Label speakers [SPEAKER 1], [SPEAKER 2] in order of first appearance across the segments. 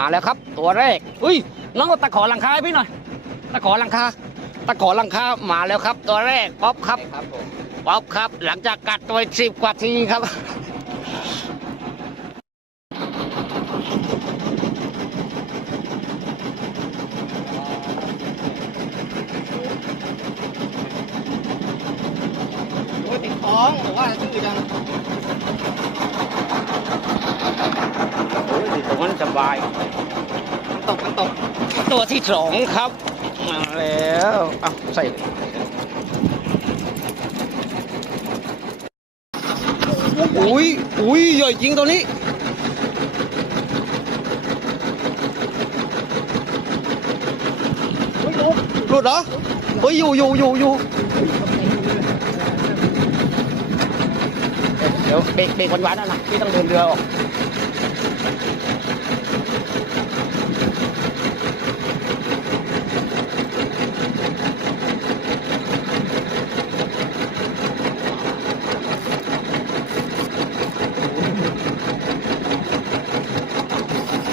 [SPEAKER 1] มาแล้วครับ ตัวแรก อุ้ย น้องตะขอหลังคาให้พี่หน่อย ตะขอหลังคา ตะขอหลังคามาแล้วครับ ตัวแรกป๊อปครับป๊อปครับ หลังจากกัดตัวสิบกว่าทีครับ
[SPEAKER 2] โอ้ติดท้องแต่ว่าชื่อยัง
[SPEAKER 1] โอ้ยตรงนั้น สบาย
[SPEAKER 2] มันตกมันตก
[SPEAKER 1] ตัวที่สองครับ มาแล้วเอาใส่อุ้ยอุ้ยใหญ่จริงตัวนี้หลุดเหรอเฮ้ยอยู่อยู่อยู่อยู่เดี๋ยวเบรกเบรกหวานๆนะนะพี่ต้องเดินเรือออก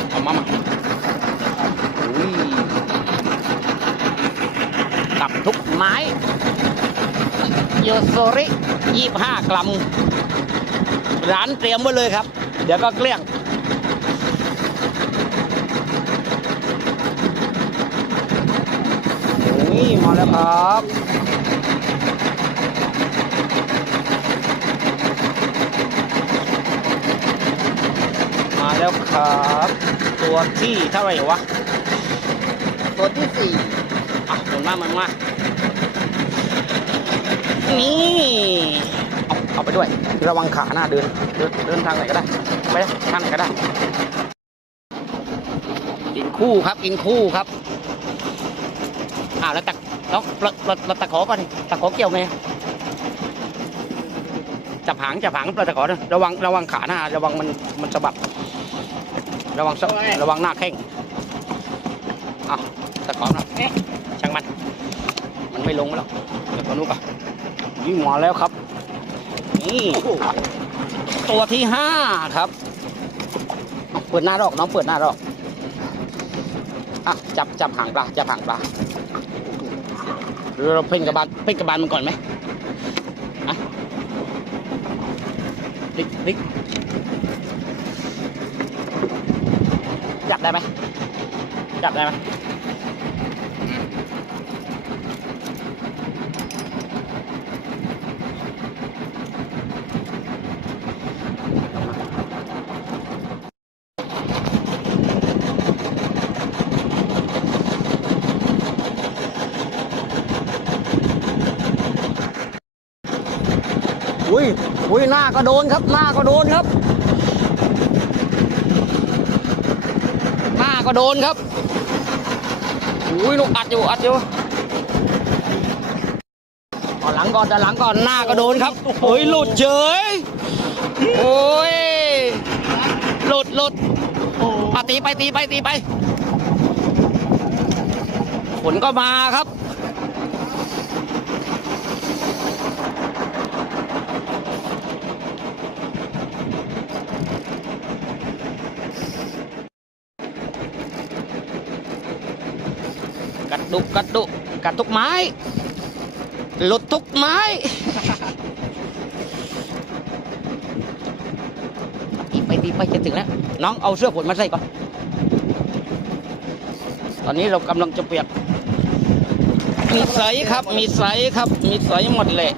[SPEAKER 1] เอามามาอุ้ยกับ ทุกไม้โยโซริยี่ห้ากรัม ร้านเตรียมไว้เลยครับ เดี๋ยวก็เกลี้ยง นี่มาแล้วครับมาแล้วครับ ตัวที่เท่าไหร่วะ
[SPEAKER 2] ตัวที่สี่
[SPEAKER 1] มันมามันมานี่เอาเอาไปด้วย ระวังขาหน้าเดิน เดินเดินทางไหนก็ได้ไปทางไหนก็ได้ กินคู่ครับ กินคู่ครับอ้าวแล้วตะแล้วแล้วแล้วแล้วตะขอก่อนตะขอเกี่ยวไงจับหางจับหางปลาตะขอนะระวังระวังขาหน้า ระวังมันมันสะบัด ระวังสระวังหน้าแข้งอ้าว ตะขอหน่อยเอ๊ะช่างมัน มันไม่ลงมาหรอกเดี๋ยวตัวนู้นก่อนยิ่งมาแล้วครับ นี่ ตัวที่ห้าครับ เปิดหน้ารอกน้องเปิดหน้ารอกอะจับจับหางปลาจับหางปลาเราเพ่งกระบาลเพ่งกระบาลมันก่อนไหมอะติ๊กติ๊กจับได้ไหมจับได้ไหม อุ้ยหน้าก็โดนครับ หน้าก็โดนครับ หน้าก็โดนครับอุ้ยลูกอัดอยู่อัดอยู่ก่อนหลังก่อนจะหลังก่อนหน้าก็โดนครับโอ้ยหลุดเฉยโอ้ยหลุดหลุดอะตีไปตีไปตีไปฝนก็มาครับ กัดดุกัดดุกัดทุกไม้ หลุดทุกไม้ตีไปตีไปจะถึงแล้ว น้องเอาเสื้อผลมาใส่ก่อน ตอนนี้เรากำลังจะเปียก มีใสครับ มีใสครับ มีใสหมดเลย